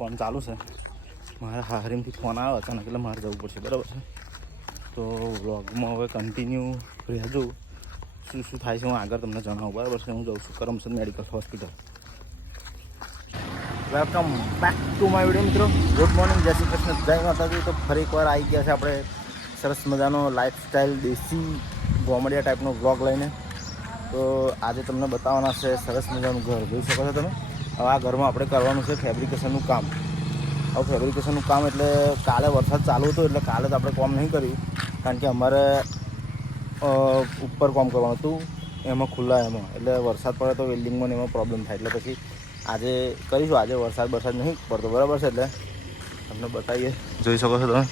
Phone ચાલુ છે. મારા હારીમથી ફોન આવે અચાનક એટલે મારે જવું પડશે, બરાબર છે? તો વ્લોગમાં હવે કન્ટિન્યુ રહેજો. શું શું થાય છે હું આગળ તમને જણાવું, બરાબર છે? હું જાઉં છું Karamsad medical hospital. Welcome back to my video મિત્રો. ગુડ મોર્નિંગ જય શ્રી કૃષ્ણ, જય માતાજી. તો ફરી એકવાર આવી ગયા છે આપણે સરસ મજાનો લાઈફસ્ટાઈલ દેશી ગોમડિયા ટાઈપનો વ્લોગ લઈને. તો આજે તમને બતાવવાના છે સરસ મજાનું ઘર. જોઈ શકો છો તમે? હવે આ ઘરમાં આપણે કરવાનું છે ફેબ્રિકેશનનું કામ. હવે ફેબ્રિકેશનનું કામ એટલે કાલે વરસાદ ચાલુ હતો એટલે કાલે તો આપણે કામ નહીં કર્યું. કારણ કે અમારે ઉપર કામ કરવાનું હતું, એમાં ખુલ્લા એમાં. એટલે વરસાદ પડે તો વેલ્ડિંગમાં એમાં પ્રોબ્લેમ થાય. એટલે પછી આજે કરીશું. આજે વરસાદ વરસાદ નહીં પડતો. બરાબર છે એટલે તમને બતાવીએ. જોઈ શકો છો તમે.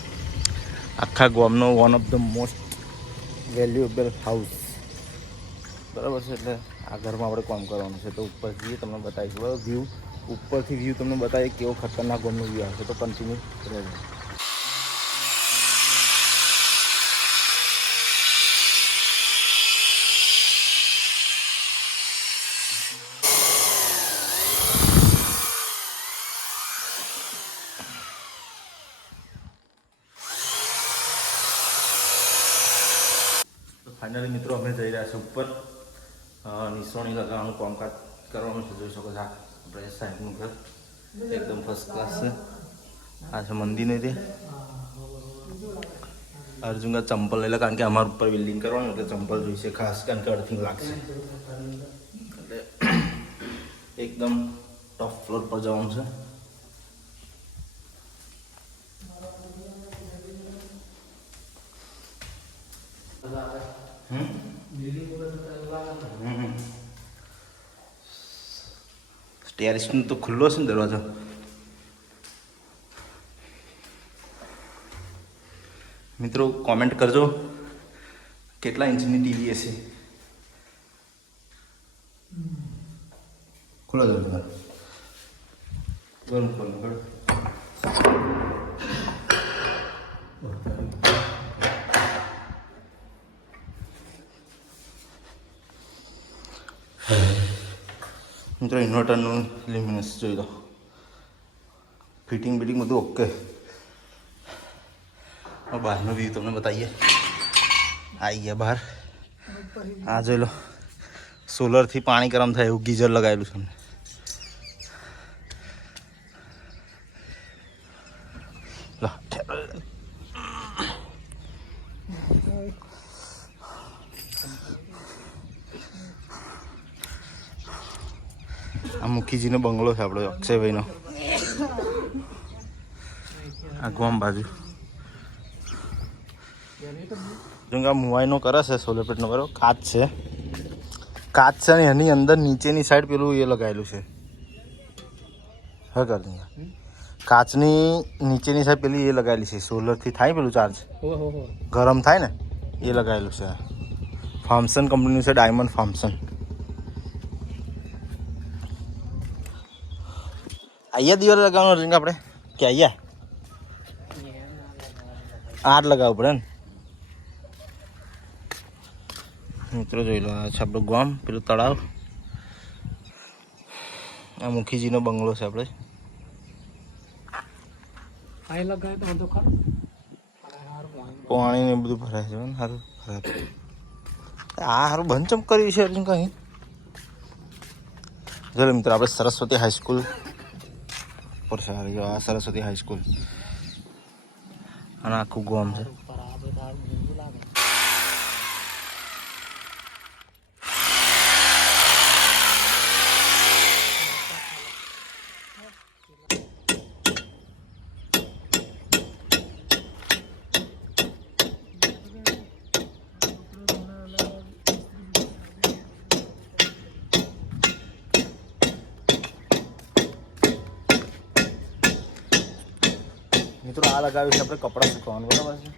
આખા ગોમનો one of the most valuable house બરાબર છે, એટલે આ ઘરમાં આપણે કામ કરવાનું છે. તો ઉપર જઈએ, તમને બતાવીશું. બરાબર વ્યૂ ઉપરથી વ્યૂ તમને બતાવીએ કેવો ખતરનાક ગમનો વ્યૂ આવશે તો કન્ટિન્યુ રહેજો. ફાઇનલી મિત્રો, અમે જઈ રહ્યા છીએ ઉપર. અ, નિસરણી લગાવવાનું કામકાજ કરવાનું છે જોઈ શકો છો આ આપણે સાહેબનું ઘર. એકદમ ફર્સ્ટ ક્લાસ છે. આ છે મંદિરને તે. અર્જુનકા ચંપલ લઈ લે કારણ કે અમારા ઉપર બિલ્ડિંગ કરવાનું એટલે ચંપલ જોઈશે ખાસ કારણ કે અર્થિંગ લાગશે. એટલે એકદમ ટોપ ફ્લોર પર જવાનું છે. હમ? ટેરેસનો તો ખુલ્લો છે ને દરવાજો મિત્રો કોમેન્ટ કરજો. કેટલા ઇંચની ટીવી હશે? ખુલ્લો દરવાજો ખોલો મિત્રો ઇન્વર્ટરનું લિમિનસ જોઈ લો. ફિટિંગ બિટિંગ બધું ઓકે બહારનો વ્યૂ તમને બતાવીએ. આવી ગયા બહાર. આ જોઈ લો. સોલરથી પાણી ગરમ થાય એવું ગીઝર લગાવેલું છે અમને લો આ બંગલો છે આપણો અક્ષયભાઈનો આ ગોમ બાજુ જેમ કે આ મુવાઈનો કરે છે સોલર પ્લેટનો કરો કાચ છે કાચ છે ને એની અંદર નીચેની સાઈડ પેલું એ લગાવેલું છે હા કરી કાચની નીચેની સાઈડ પેલી એ લગાવેલી છે સોલરથી થાય પેલું ચાર્જ ગરમ થાય ને એ લગાવેલું છે ફાર્મસન કંપનીનું છે ડાયમંડ ફાર્મસન અહીંયા દિવાલ લગાવવાનો રીંગ આપણે? કે અહીંયા આઠ લગાવવું પડે ને. મિત્રો જોઈ લો આ છે આપણું ગામ પેલું તળાવ. આ મુખીજીનો બંગલો છે આપણે. પાણી ને બધું ભરાય છે સારું ખરાબ આ સારું બંધ ચમ કર્યું છે કઈ? ચલો મિત્રો આપણે સરસ્વતી હાઈસ્કૂલ પર છે આ સરસ્વતી હાઈસ્કૂલ અને આખું ગોમ છે પર આ બધા બીજું લાગે મિત્રો આ લગાવ્યું છે, આપણે કપડાં સૂકવાનું બરાબર છે?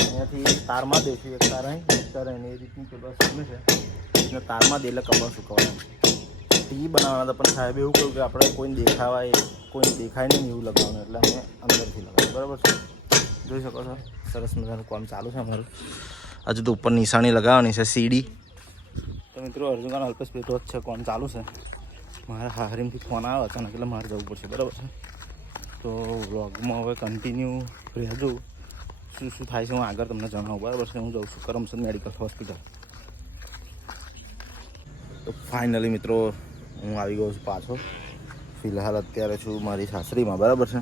અહીંયાથી તારમાં દેશું એક તાર અહીં, એક તાર અહીં, એ રીતની કપડાં સૂકવે છે. અને તારમાં દે એટલે કપડાં સૂકવાનું ટી બનાવવાના હતા, પણ સાહેબે એવું કહ્યું કે આપણે કોઈને દેખાવાય કોઈ દેખાય નહીં એવું લગાવવાનું, એટલે અમે અંદરથી લગાવ્યું, બરાબર છે? જોઈ શકો છો, સરસ મજાનું કામ ચાલુ છે અમારું. હજુ તો ઉપર નિશાની લગાવવાની છે, સીડી. તો મિત્રો અર્જુન અલ્પેશ બેઠો જ છે કોણ ચાલુ છે. મારા હારીમથી ફોન આવે અચાનક, એટલે મારે જવું પડશે, બરાબર છે? તો વ્લોગમાં હવે કન્ટિન્યુ રહેજો શું શું થાય છે હું આગળ તમને જણાવું. બરાબર છે? હું જાઉં છું કરમસદ મેડિકલ હોસ્પિટલ તો ફાઇનલી મિત્રો, હું આવી ગયો છું પાછો. ફિલહાલ અત્યારે છું મારી સાસરીમાં. બરાબર છે?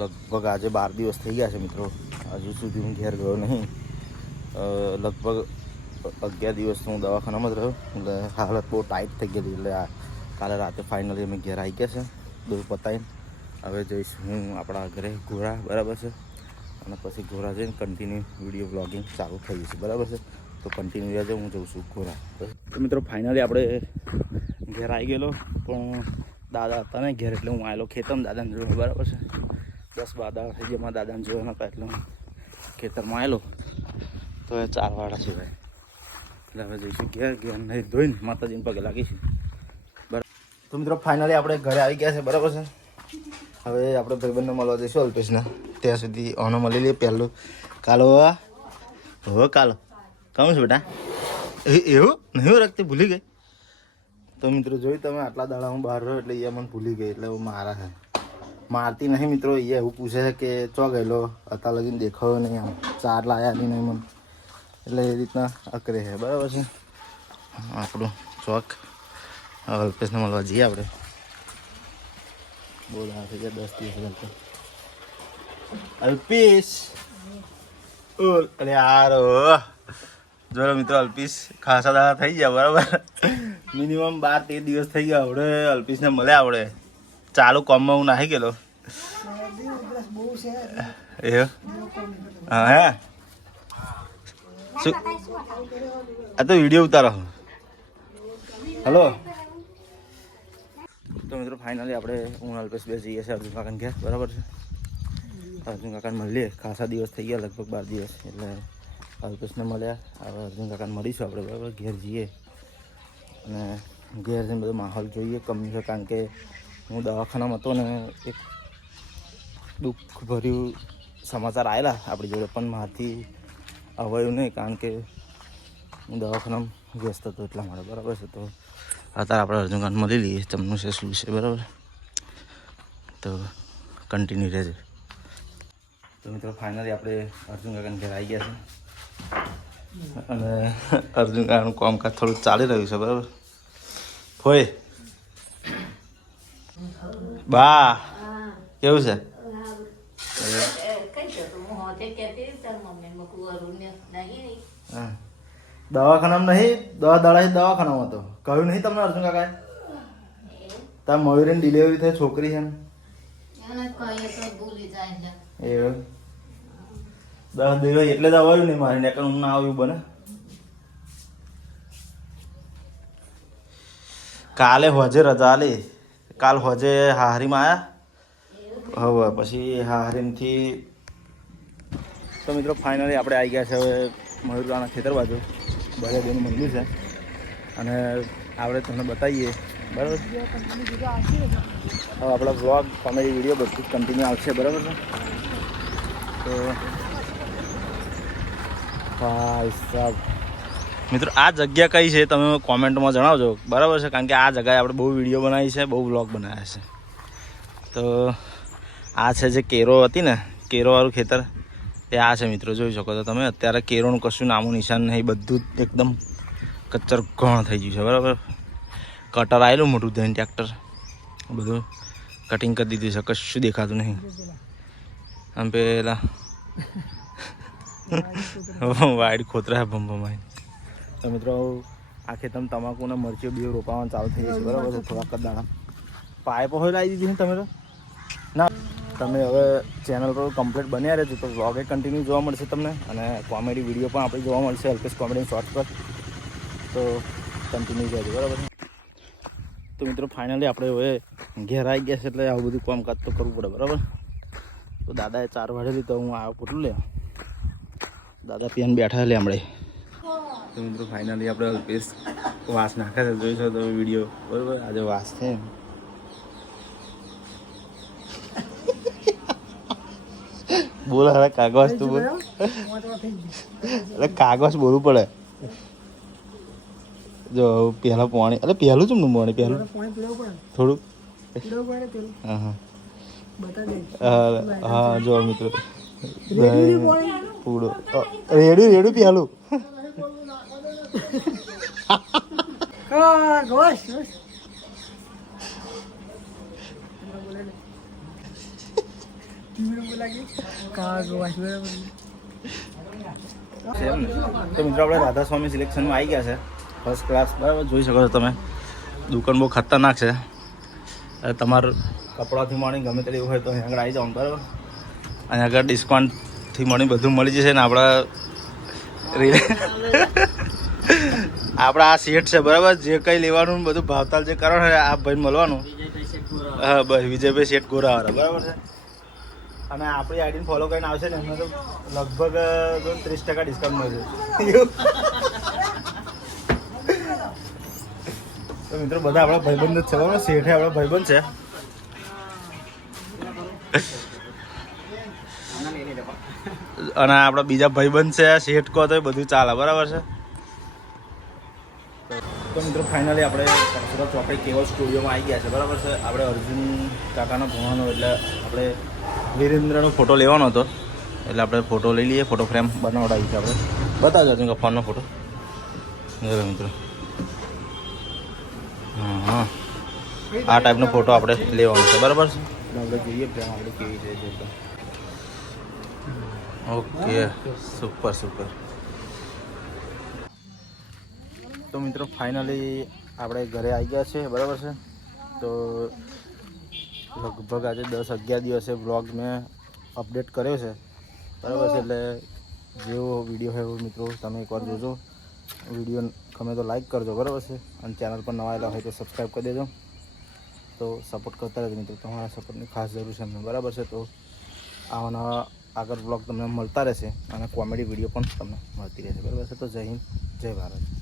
લગભગ આજે બાર દિવસ થઈ ગયા છે મિત્રો. હજુ સુધી હું ઘેર ગયો નહીં. લગભગ અગિયાર દિવસ હું દવાખાનામાં જ રહ્યો. એટલે હાલત બહુ ટાઈટ થઈ ગયેલી. એટલે કાલે રાતે ફાઇનલી અમે ઘેર આવી ગયા છે. બધું પતાવીને હવે જઈશ હું આપણા ઘરે ઘોરા બરાબર છે? અને પછી ઘોરા જઈને કન્ટિન્યુ વીડિયો બ્લોગિંગ ચાલુ થઈ જશે, બરાબર છે? તો કન્ટિન્યુ રહેજો હું જઉં છું ઘોરા તો મિત્રો ફાઇનલી આપણે ઘેર આવી ગયેલો, પણ દાદા હતા ને ઘેર, એટલે હું આવેલો ખેતરમાં દાદાને જોયો, બરાબર છે? દસ બાર દાડા થઈ ગયા, મારા દાદાને જોયો નતા, એટલે હું ખેતરમાં આવેલો તો એ ચાર વાળા છે ભાઈ એટલે હવે જઈશું ઘેર ઘેર નહીં ધોઈને માતાજીને પગે લાગીશું તો મિત્રો ફાઇનલી આપણે ઘરે આવી ગયા છે, બરાબર છે? હવે આપણે ભાઈબંધને મળવા જઈશું અલ્પેશના. ત્યાં સુધી ઓનો મળી લઈએ પહેલું. કાલો, હો. કાલો. કહું છે બેટા? એવું? નહીં રાખતી, ભૂલી ગઈ. તો મિત્રો, જોયું તમે, આટલા દાડા હું બહાર રહ્યો એટલે એ મને ભૂલી ગઈ, એટલે હું મારા છે. મારતી નહીં મિત્રો એ એવું પૂછે છે કે, ચો ગયેલો? અત્યાર લગીને દેખાયો નહીં આમ? ચાર લાયા નહીં મને? એટલે એ રીતના અકરે છે, બરાબર છે? આપણું ચોક. અલ્પેશને મળવા જઈએ આપણે. બહુ થઈ ગયા દસ દિવસ ચાલતો અલ્પેશ! અરે યાર જોરો મિત્રો, અલ્પીશ ખાસા દાડા થઈ ગયા, બરાબર? મિનિમમ બાર તેર દિવસ થઈ ગયા આવડે, અલ્પીશને મળ્યા આવડે. ચાલુ કોમમાં હું નાખી ગયેલો. એ હા. હે આ તો વીડિયો ઉતારો. હલો? તો મિત્રો ફાઇનલી આપણે હું અલ્પેશ બે જઈએ છીએ, અર્જુન કાકાને ઘેર. બરાબર છે? અર્જુન કાકાને મળીએ. ખાસા દિવસ થઈ ગયા, લગભગ બાર દિવસ. એટલે અલ્પેશને મળ્યા. હવે અર્જુન કાકાને મળીશું આપણે, બરાબર? ઘેર જઈએ. અને ઘેર જઈને બધો માહોલ જોઈએ. કમી છે, કારણ કે હું દવાખાનામાં હતો ને, એક દુઃખભર્યું સમાચાર આવેલા આપણી જોડે, પણ મારાથી અવાયું નહીં, કારણ કે હું દવાખાનામાં વ્યસ્ત હતો એટલા માટે. બરાબર છે? તો અત્યારે આપણે અર્જુન લઈ લઈએ તમને છે શું છે બરાબર? તો કન્ટિન્યુ રહેજો. તો મિત્રો ફાઇનલી આપણે અર્જુન કાકાને ઘરે આવી ગયા છે. અને અર્જુન કાકાનું કામકાજ થોડું ચાલી રહ્યું છે બરાબર? હોય બા કેવું છે? હા. દવાખાનામાં નહીં દવા દાડાથી દવાખાનામાં હતો. કહ્યું નહીં તમને અર્જુન કાકાએ? તાર મયુરીની ડિલિવરી થઈ છોકરી છે ને? એવું? દસ દિવસ એટલે જ આવ્યું નહીં મારે ને હું ના આવ્યું બને. કાલે હોજે રજા આલી. કાલ હોજે હાહરીમાં આવ્યા હવે પછી હાહરીમથી તો મિત્રો ફાઇનલી આપણે આવી ગયા છે હવે મયુરગાના ખેતર બાજુ. બળદેવનું મંદિર છે. અને આપણે તમને બતાવીએ. બરાબર? હવે આપણા બ્લોગ કોમેડી વીડિયો બધું કન્ટિન્યુ આવશે, બરાબર છે? તો સાહેબ મિત્રો, આ જગ્યા કઈ છે તમે કોમેન્ટમાં જણાવજો. બરાબર છે? કારણ કે આ જગ્યાએ આપણે બહુ વીડિયો બનાવી છે, બહુ બ્લોગ બનાવ્યા છે. તો આ છે જે કેરો હતી ને કેરોવાળું ખેતર. એ આ છે મિત્રો, જોઈ શકો છો તમે. અત્યારે કેરોનું કશું નામું નિશાન નહીં, બધું જ એકદમ કચ્ચર ઘણ થઈ ગયું છે, બરાબર? કટર આવેલું મોટું ધન ટ્રેક્ટર બધું કટિંગ કરી દીધું છે, કશું દેખાતું નહીં. આમ પેલા વાઈડ ખોતરા ભમ ભમાય તો મિત્રો આ ખેતરમાં તમાકુના મરચીઓ બે રોપાવાનું ચાલુ થઈ જશે, બરાબર થોડાક દાણા. પાઇપો હોય લાવી દીધી ને તમે તો? ના. તમે હવે ચેનલ પર કમ્પ્લીટ બન્યા રહેજો, તો વ્લોગે કન્ટિન્યુ જોવા મળશે તમને અને કોમેડી વીડિયો પણ આપણે જોવા મળશે, અલ્પેશ કોમેડી શોર્ટ પર. તો કન્ટિન્યુ રહેજો બરાબર તો મિત્રો ફાઇનલી આપણે હવે ઘેર આવી ગયા છે એટલે આવું બધું કામકાજ તો કરવું પડે, બરાબર? તો દાદાએ ચાર વાળેલી તો હું આવ્યો પોટલું લે દાદા પીને બેઠા લે હમણાં. તો મિત્રો ફાઇનલી આપણે અલ્પેશ વાસ નાખે છે, જોઈશો તો વીડિયો બરાબર? આજે વાસ છે. બોલ હવે કાગવાસ તું બોલ. એટલે કાગવાસ બોલવું પડે. જો પહેલાં પાણી એટલે પહેલું ચમનું પાણી પહેલું? થોડુંક હા હા. હા હા જો મિત્રો. પૂડો. રેડું રેડું પહેલું. કા ગોશ ગોશ કા છે એમ ને તો મિત્રો આપણે રાધા સ્વામી સિલેક્શનમાં આવી ગયા છે. ફર્સ્ટ ક્લાસ બરાબર? જોઈ શકો છો તમે. દુકાન બહુ ખતરનાક છે. તમારું કપડાથી મળી ગમે તેવું હોય તો અહીં આગળ આવી જાઓ, બરાબર? અહીંયા આગળ ડિસ્કાઉન્ટથી મળી બધું મળી જશે ને આપણા આપણા આ સેટ છે, બરાબર? જે કંઈ લેવાનું બધું ભાવતાલ જે કરવાનું આ ભાઈ મળવાનું. હા બસ વિજયભાઈ શેઠ ગોરાવાળા, બરાબર છે? અને આપણી આઈડીને ફોલો કરીને આવશે ને, એમને તો લગભગ તો ત્રીસ ટકા ડિસ્કાઉન્ટ મળશે. તો મિત્રો, બધા આપણા ભાઈબંધ જ છે, બરાબર? શેઠે આપણા ભાઈબંધ છે. અને આપણા બીજા ભાઈબંધ છે, શેઠ કહો તો બધું ચાલે, બરાબર છે? તો મિત્રો ફાઇનલી આપણે સુરત ચોકડી કેવલ સ્ટુડિયોમાં આવી ગયા છે, બરાબર છે? આપણે અર્જુન કાકાનો ભણવાનો, એટલે આપણે વિરેન્દ્રનો ફોટો લેવાનો હતો. એટલે આપણે ફોટો લઈ લઈએ ફોટો ફ્રેમ બનાવડાવી છે આપણે. બતાવજો તમે કે ફોનનો ફોટો જોયો મિત્રો. હા હા. આ ટાઈપનો ફોટો આપણે લેવાનો છે બરાબર છે? આપણે જોઈએ ફ્રેમ આપણે કેવી છે ઓકે સુપર સુપર તો મિત્રો ફાઇનલી આપણે ઘરે આવી ગયા છે બરાબર છે? તો લગભગ આજે દસ અગિયાર દિવસે બ્લોગ મેં અપડેટ કર્યો છે. બરાબર છે, એટલે જેવો વીડિયો હોય એવો મિત્રો તમે એકવાર જોજો. વીડિયો ગમે તો લાઈક કરજો, બરાબર છે? અને ચેનલ પર નવા આવેલા હોય તો સબસ્ક્રાઈબ કરી દેજો. તો સપોર્ટ કરતા રહેજો મિત્રો. તમારા સપોર્ટની ખાસ જરૂર છે અમને, બરાબર છે? તો આવા નવા આગળ બ્લોગ તમને મળતા રહેશે અને કોમેડી વીડિયો પણ તમને મળતી રહેશે. બરાબર છે? તો જય હિન્દ, જય ભારત.